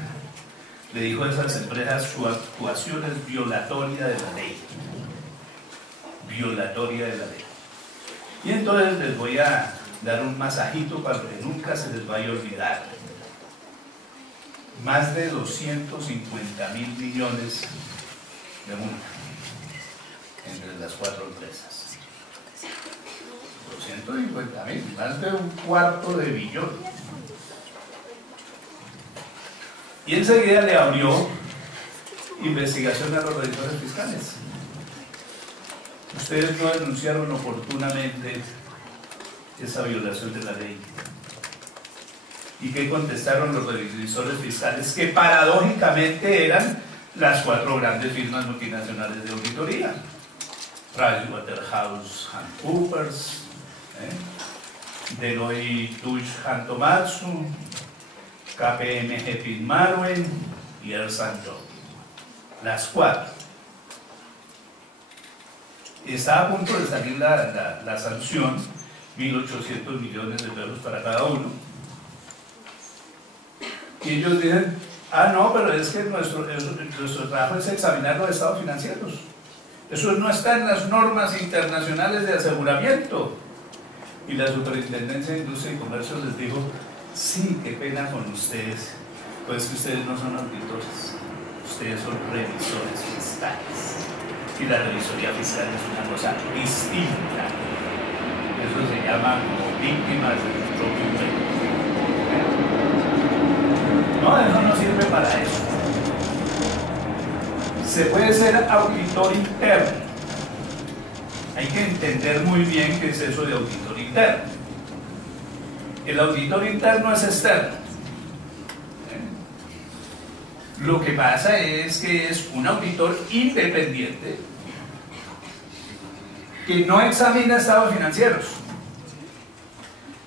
le dijo a esas empresas: su actuación es violatoria de la ley. Violatoria de la ley. Y entonces les voy a dar un masajito para que nunca se les vaya a olvidar. Más de 250.000 millones de multa entre las 4 empresas. 250.000, más de un cuarto de billón. Y enseguida le abrió investigación a los revisores fiscales. Ustedes no denunciaron oportunamente esa violación de la ley. ¿Y qué contestaron los revisores fiscales? Que paradójicamente eran las 4 grandes firmas multinacionales de auditoría: PricewaterhouseCoopers, Deloitte Touche Tohmatsu, KPMG Pitmarwen y Ernst & Young. Las 4. Está a punto de salir la sanción, 1.800 millones de pesos para cada uno. Y ellos dicen: ah, no, pero es que nuestro trabajo es examinar los estados financieros. Eso no está en las normas internacionales de aseguramiento. Y la Superintendencia de Industria y Comercio les dijo: sí, qué pena con ustedes, pues que ustedes no son auditores, ustedes son revisores fiscales. Y la revisoría fiscal es una cosa distinta. Eso se llama como víctimas de su propio mérito. No, eso no sirve para eso. Se puede ser auditor interno. Hay que entender muy bien qué es eso de auditor interno. El auditor interno es externo. Lo que pasa es que es un auditor independiente que no examina estados financieros,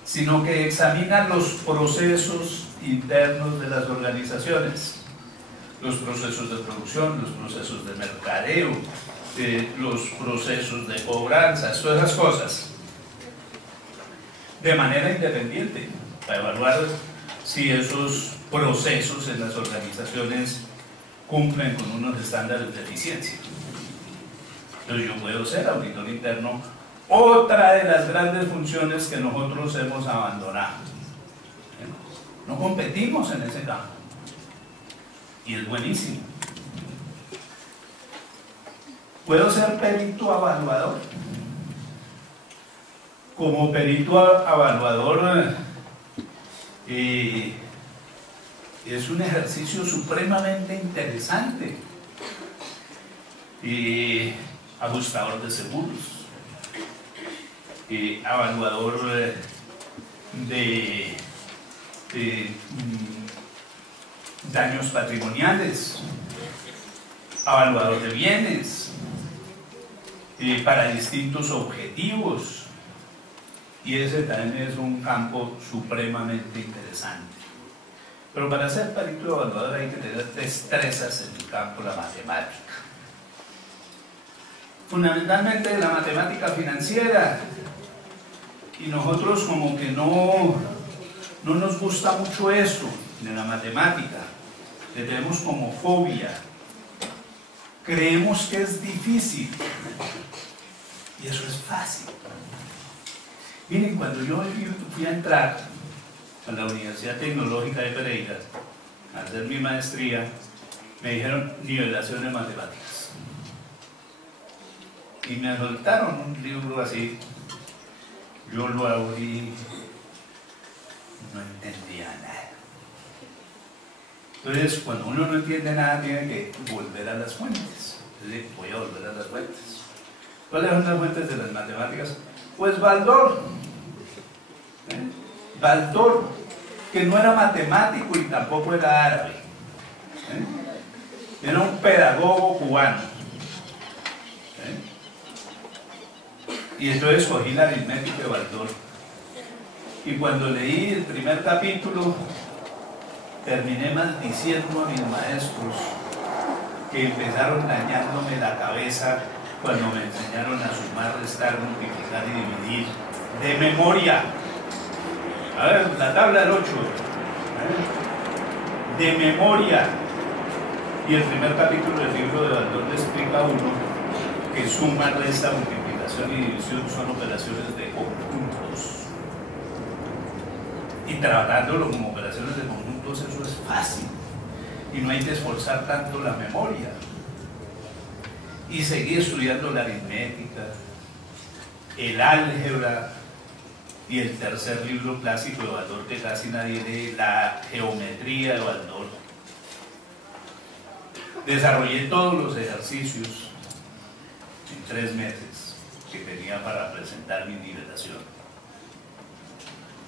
sino que examina los procesos internos de las organizaciones, los procesos de producción, los procesos de mercadeo, los procesos de cobranzas, todas esas cosas, de manera independiente, para evaluar si esos procesos en las organizaciones cumplen con unos estándares de eficiencia. Entonces yo puedo ser auditor interno, otra de las grandes funciones que nosotros hemos abandonado. No competimos en ese campo y es buenísimo. ¿Puedo ser perito evaluador? Como perito evaluador es un ejercicio supremamente interesante. Ajustador de seguros, evaluador de daños patrimoniales, evaluador de bienes, para distintos objetivos, y ese también es un campo supremamente interesante. Pero para ser perito evaluador hay que tener destrezas en el campo de la matemática. Fundamentalmente la matemática financiera, y nosotros como que no nos gusta mucho eso de la matemática, le tenemos como fobia, creemos que es difícil y eso es fácil. Miren, cuando yo fui a entrar a la Universidad Tecnológica de Pereira a hacer mi maestría, me dijeron nivelación de matemáticas. Y me soltaron un libro así, yo lo abrí, no entendía nada. Entonces, cuando uno no entiende nada, tiene que volver a las fuentes. Entonces, voy a volver a las fuentes. ¿Cuáles son las fuentes de las matemáticas? Pues Baldor. Baldor, que no era matemático y tampoco era árabe. Era un pedagogo cubano. Y entonces cogí la aritmética de Baldor. Y cuando leí el primer capítulo, terminé maldiciendo a mis maestros que empezaron dañándome la cabeza cuando me enseñaron a sumar, restar, multiplicar y dividir de memoria. A ver, la tabla del 8. De memoria. Y el primer capítulo del libro de Baldor le explica a uno que suma, resta, multiplicación y división son operaciones de conjuntos. Y tratándolo como operaciones de conjuntos, eso es fácil. Y no hay que esforzar tanto la memoria. Y seguí estudiando la aritmética, el álgebra y el tercer libro clásico de Baldor que casi nadie lee, la geometría de Baldor. Desarrollé todos los ejercicios en 3 meses que tenía para presentar mi nivelación.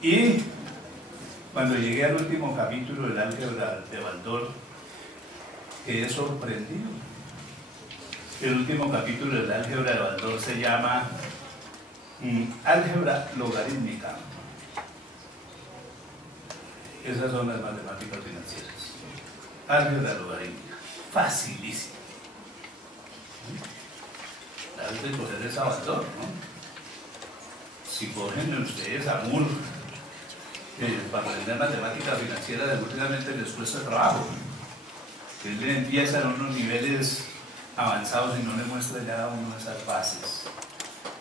Y cuando llegué al último capítulo del álgebra de Baldor, quedé sorprendido. El último capítulo del álgebra de Baldor se llama álgebra logarítmica. Esas son las matemáticas financieras. Álgebra logarítmica. Facilísimo. La vez de coger esa Baldor, ¿no? Si cogen ustedes a Moore, para aprender matemática financiera, seguramente les cuesta trabajo. Que le empiezan a unos niveles avanzados y no le muestra ya a uno esas bases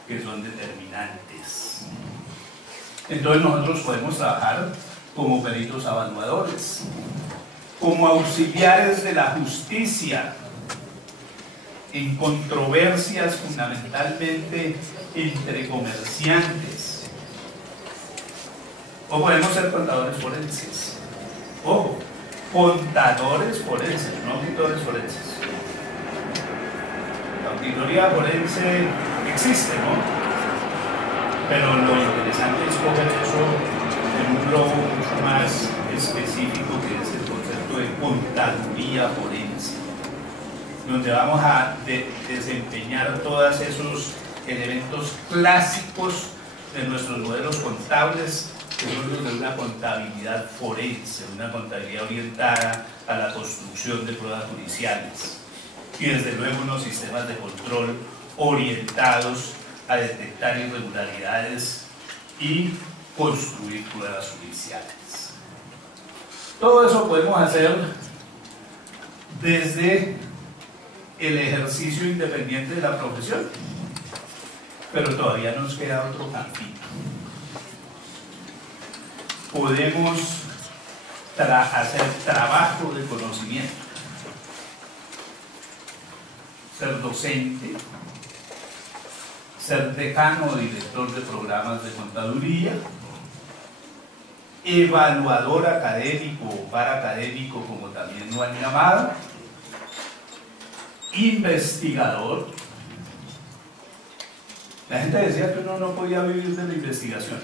que son determinantes. Entonces nosotros podemos trabajar como peritos evaluadores, como auxiliares de la justicia en controversias fundamentalmente entre comerciantes, o podemos ser contadores forenses. Ojo, contadores forenses, no auditores forenses. La auditoría forense existe, ¿no? Pero lo interesante es coger eso en un globo mucho más específico, que es el concepto de contaduría forense, donde vamos a desempeñar todos esos elementos clásicos de nuestros modelos contables, que son los de una contabilidad forense, una contabilidad orientada a la construcción de pruebas judiciales, y desde luego unos sistemas de control orientados a detectar irregularidades y construir pruebas judiciales. Todo eso podemos hacer desde el ejercicio independiente de la profesión, pero todavía nos queda otro campito. Podemos hacer trabajo de conocimiento, ser docente, ser decano o director de programas de contaduría, evaluador académico o paraacadémico, como también lo han llamado, investigador. La gente decía que uno no podía vivir de la investigación.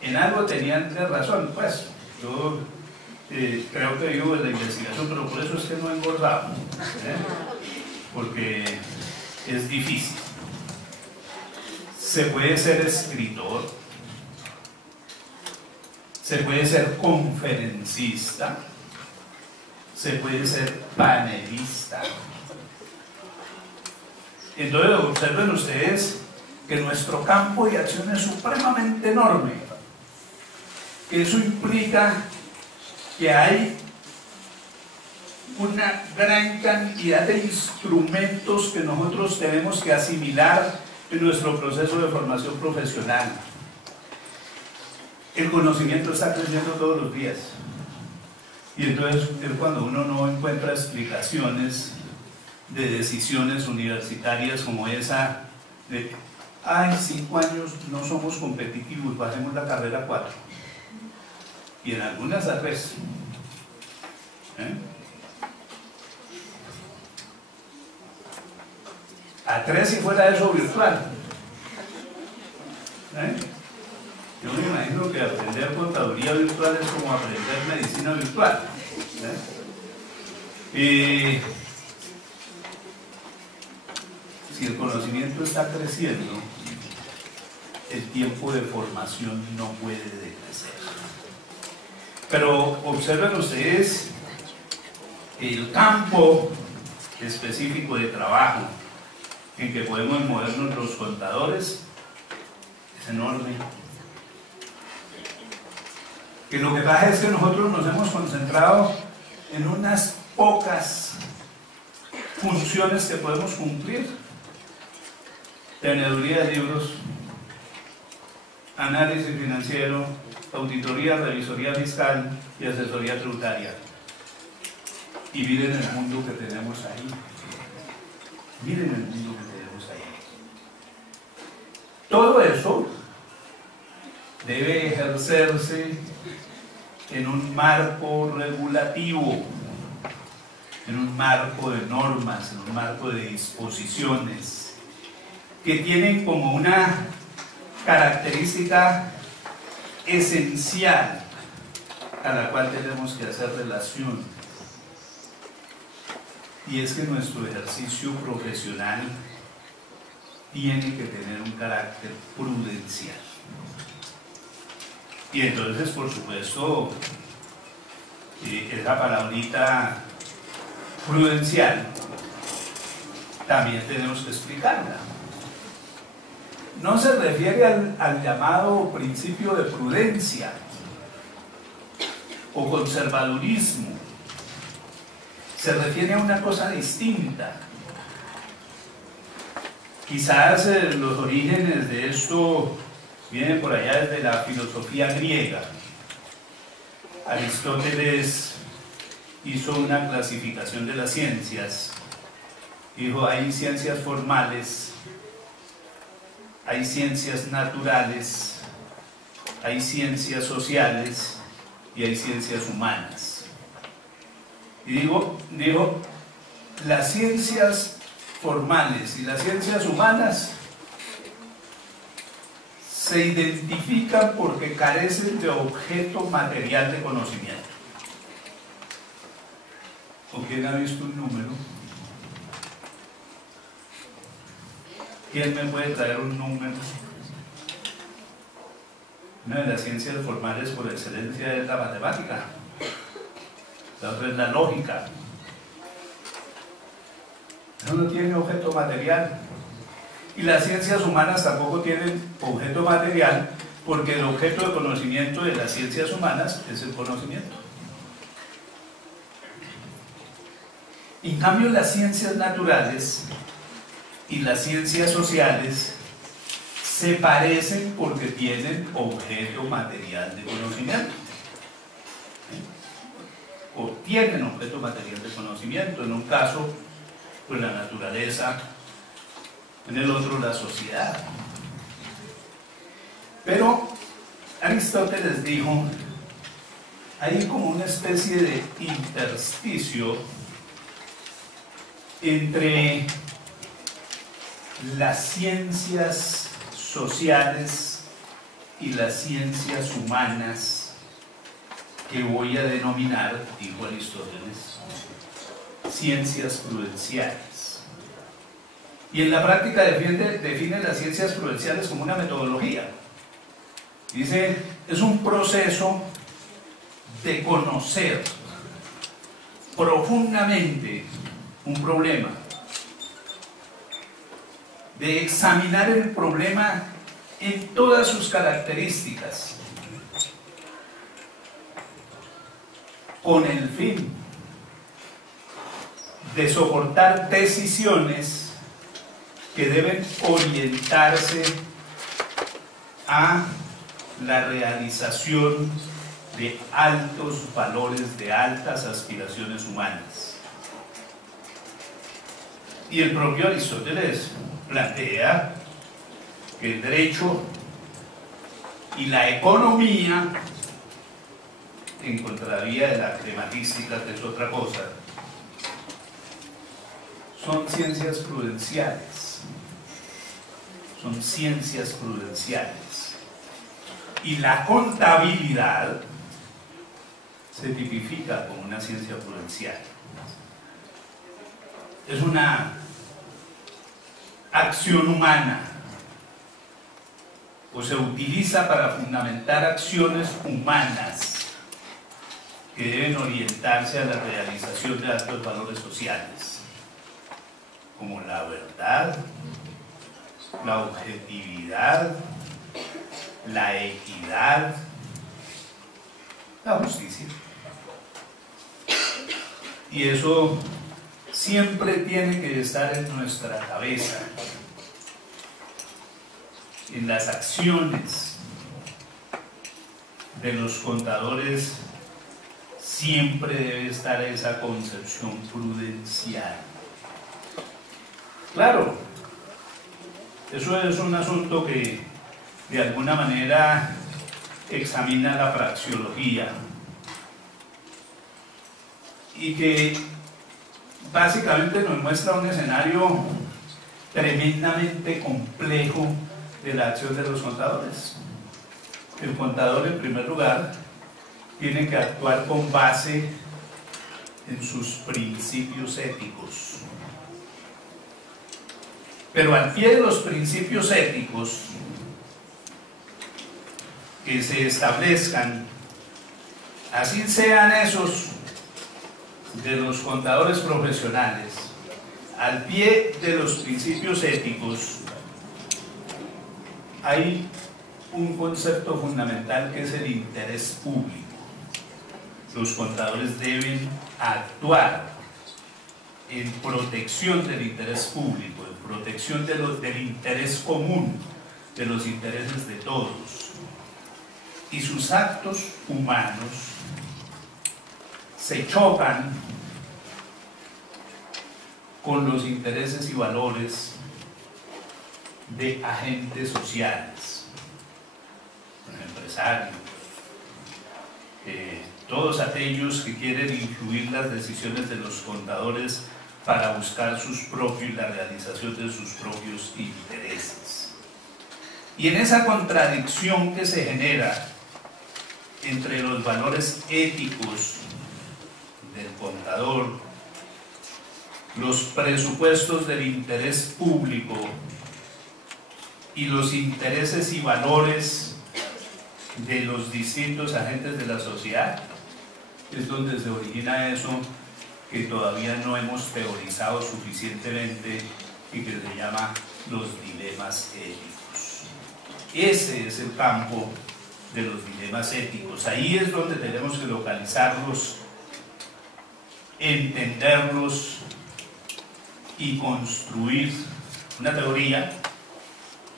En algo tenían razón, pues yo creo que vivo de la investigación, pero por eso es que no he engordado, porque es difícil. Se puede ser escritor, se puede ser conferencista, se puede ser panelista. Entonces observen ustedes que nuestro campo de acción es supremamente enorme. Eso implica que hay una gran cantidad de instrumentos que nosotros tenemos que asimilar en nuestro proceso de formación profesional. El conocimiento está creciendo todos los días. Y entonces es cuando uno no encuentra explicaciones de decisiones universitarias como esa de, ay, 5 años no somos competitivos, bajemos la carrera a 4. Y en algunas a 3. A 3 si fuera eso virtual. Yo me imagino que aprender contaduría virtual es como aprender medicina virtual. Si el conocimiento está creciendo, el tiempo de formación no puede decrecer. Pero observen ustedes el campo específico de trabajo en que podemos movernos los contadores es enorme. Que lo que pasa es que nosotros nos hemos concentrado en unas pocas funciones que podemos cumplir: teneduría de libros, análisis financiero, auditoría, revisoría fiscal y asesoría tributaria. Y miren el mundo que tenemos ahí. Miren el mundo que tenemos ahí. Todo eso debe ejercerse en un marco regulativo, en un marco de normas, en un marco de disposiciones que tienen como una característica esencial a la cual tenemos que hacer relación, y es que nuestro ejercicio profesional tiene que tener un carácter prudencial. Y entonces, por supuesto, esa palabrita prudencial también tenemos que explicarla. No se refiere al llamado principio de prudencia o conservadurismo. Se refiere a una cosa distinta. Quizás los orígenes de esto vienen por allá desde la filosofía griega. Aristóteles hizo una clasificación de las ciencias. Dijo, hay ciencias formales, hay ciencias naturales, hay ciencias sociales y hay ciencias humanas. Y digo, las ciencias formales y las ciencias humanas se identifican porque carecen de objeto material de conocimiento. ¿O quién ha visto un número? ¿Quién me puede traer un número? Una de las ciencias formales por excelencia es la matemática. La otra es la lógica. Eso no tiene objeto material. Y las ciencias humanas tampoco tienen objeto material, porque el objeto de conocimiento de las ciencias humanas es el conocimiento. En cambio, las ciencias naturales y las ciencias sociales se parecen porque tienen objeto material de conocimiento. O tienen objeto material de conocimiento. En un caso, pues la naturaleza, en el otro la sociedad. Pero Aristóteles dijo, hay como una especie de intersticio entre las ciencias sociales y las ciencias humanas, que voy a denominar, dijo Aristóteles, ciencias prudenciales. Y en la práctica define las ciencias prudenciales como una metodología. Dice, es un proceso de conocer profundamente un problema, de examinar el problema en todas sus características, con el fin de soportar decisiones que deben orientarse a la realización de altos valores, de altas aspiraciones humanas. Y el propio Aristóteles plantea que el derecho y la economía, en contravía de la crematística, que es otra cosa, son ciencias prudenciales. Son ciencias prudenciales. Y la contabilidad se tipifica como una ciencia prudencial. Es una acción humana, o se utiliza para fundamentar acciones humanas que deben orientarse a la realización de altos valores sociales, como la verdad, la objetividad, la equidad, la justicia. Y eso siempre tiene que estar en nuestra cabeza, en las acciones de los contadores. Siempre debe estar esa concepción prudencial. Claro, eso es un asunto que de alguna manera examina la praxeología y que básicamente nos muestra un escenario tremendamente complejo de la acción de los contadores. El contador, en primer lugar, tiene que actuar con base en sus principios éticos. Pero al pie de los principios éticos que se establezcan, así sean esos de los contadores profesionales, al pie de los principios éticos hay un concepto fundamental que es el interés público. Los contadores deben actuar en protección del interés público, en protección del interés común, de los intereses de todos. Y sus actos humanos se chocan con los intereses y valores de agentes sociales, los empresarios, todos aquellos que quieren influir las decisiones de los contadores para buscar sus propios y la realización de sus propios intereses. Y en esa contradicción que se genera entre los valores éticos del contador, los presupuestos del interés público y los intereses y valores de los distintos agentes de la sociedad, es donde se origina eso que todavía no hemos teorizado suficientemente y que se llama los dilemas éticos. Ese es el campo de los dilemas éticos. Ahí es donde tenemos que localizarlos, entenderlos y construir una teoría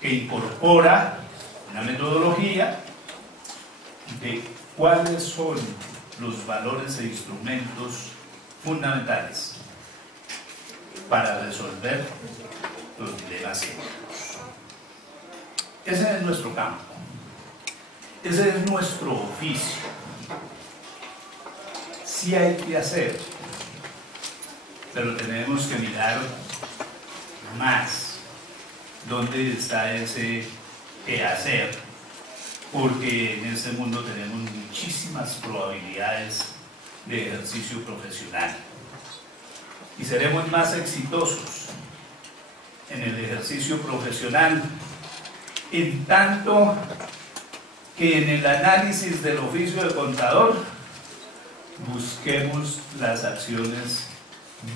que incorpora una metodología de cuáles son los valores e instrumentos fundamentales para resolver los dilemas éticos. Ese es nuestro campo, ese es nuestro oficio. Sí hay que hacer, pero tenemos que mirar más dónde está ese qué hacer, porque en este mundo tenemos muchísimas probabilidades de ejercicio profesional y seremos más exitosos en el ejercicio profesional en tanto que en el análisis del oficio de contador busquemos las acciones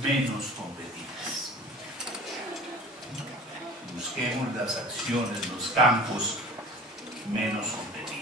menos competidas. Busquemos las acciones, los campos menos competitivos.